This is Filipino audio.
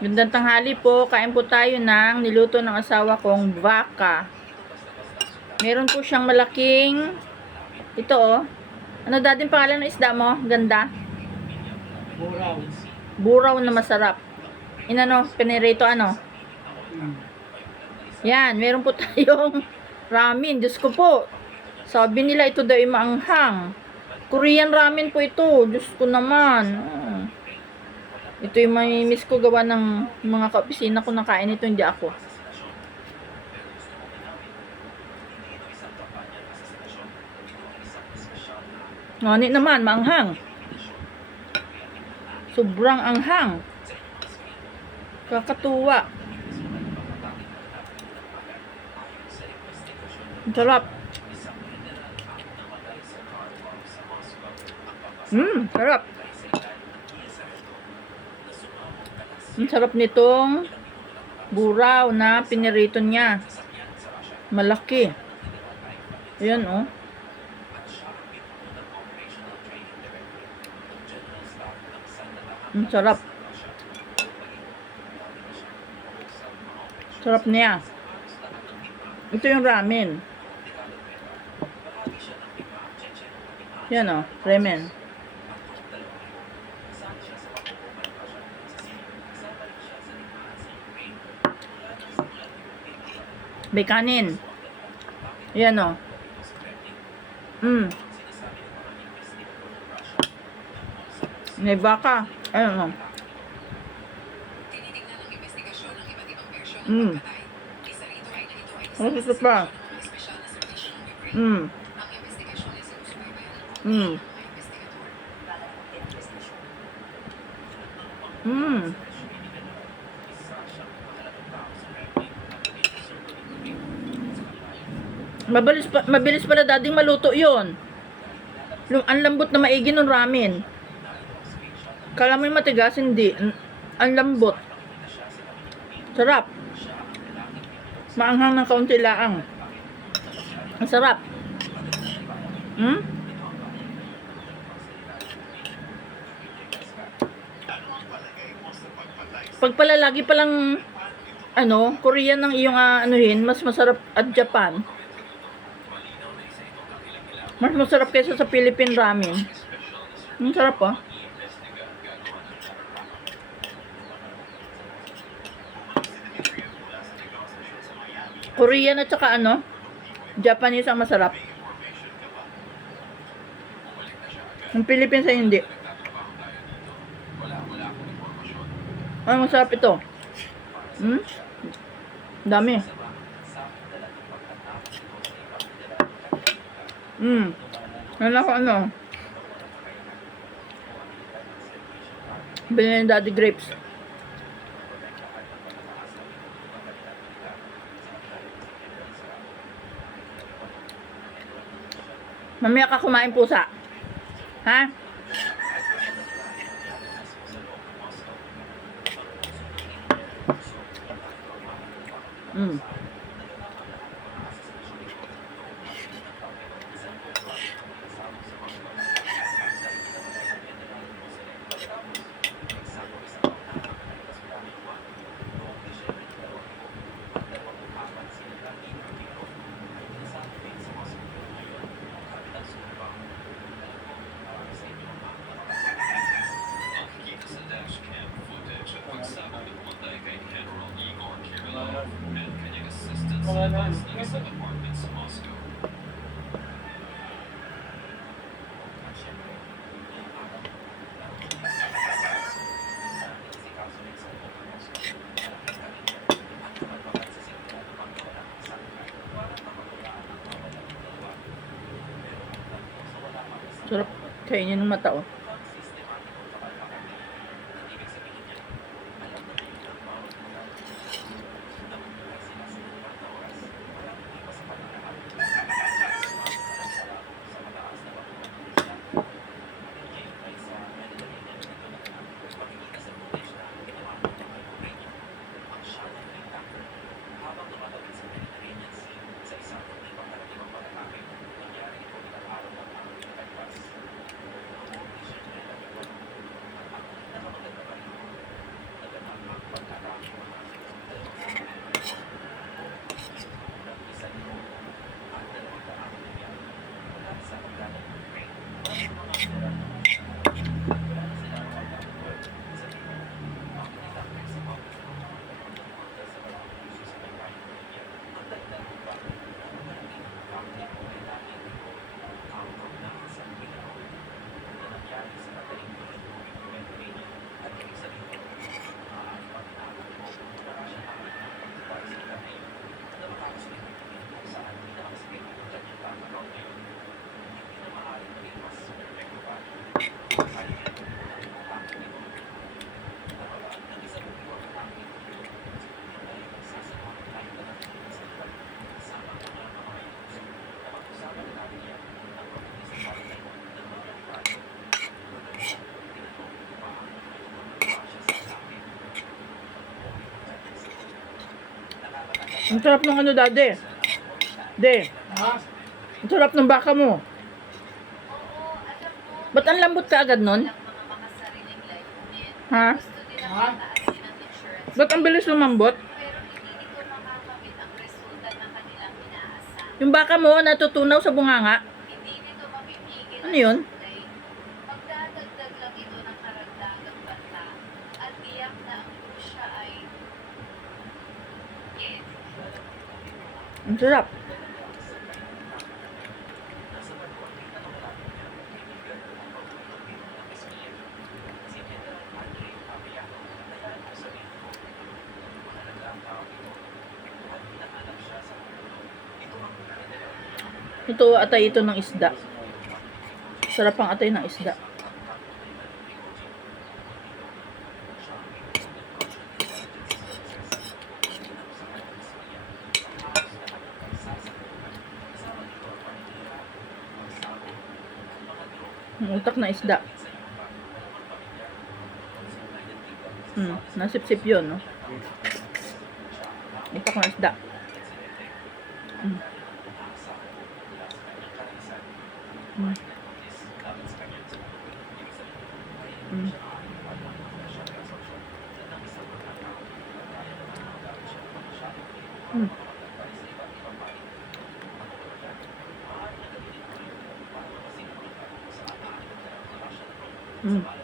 Gandang tanghali po. Kain po tayo ng niluto ng asawa kong baka. Meron po siyang malaking ito oh. Ano dating pangalan ng isda mo? Ganda. Buraw. Buraw na masarap. Inano, pinirito ano? Yan, meron po tayong ramen. Diyos ko po. Sabi nila ito daw ay maanghang. Korean ramen po ito. Diyos ko naman. Ito yung may miss ko gawa ng mga kaopisina ko nakain ito, hindi ako. Ngunit naman, maanghang. Sobrang anghang. Kakatuwa. Ang sarap. Sarap. Ang sarap nitong buraw na pinirito niya. Malaki. Ayan oh. Ang sarap. Sarap niya. Ito yung ramen. Yan oh, ramen. May kanin. Yan o. May baka. Ayun o. Ano gusto pa? Mabilis pala dading maluto yon. Ang lambot na maigi ng ramen. Kala mo yung matigas, hindi. Ang lambot. Sarap. Maanghang ng kaunti laang. Ang sarap. Pag pala lagi palang Korean ng iyong anuhin, mas masarap at Japan. Mas masarap kaysa sa Philippine ramen. Ang sarap oh. Korean at saka Japanese ang masarap. Ang Philippines ay hindi. Masarap ito. Dami. Bilhin ng Daddy Grapes. Mamaya ka kumain pusa. Ha? Sarap kainin ng mata oh. Ang sarap ng ano, Daddy. De, Ha? ang sarap ng baka mo. Ba't ang lambot ka agad nun? Ha? Ha? Ba't ang bilis lumambot? Yung baka mo natutunaw sa bunganga. Ano yun? Magdadagdag lang ito ng karagdagang banta at tiyak na ang Rusya ay Ang sarap. Ito atay ito ng isda. Sarap ang atay ng isda. Ang utak na isda. Nasip-sip yun, no? Utak na isda. Mm. Mm. Mm. Mm. Mm.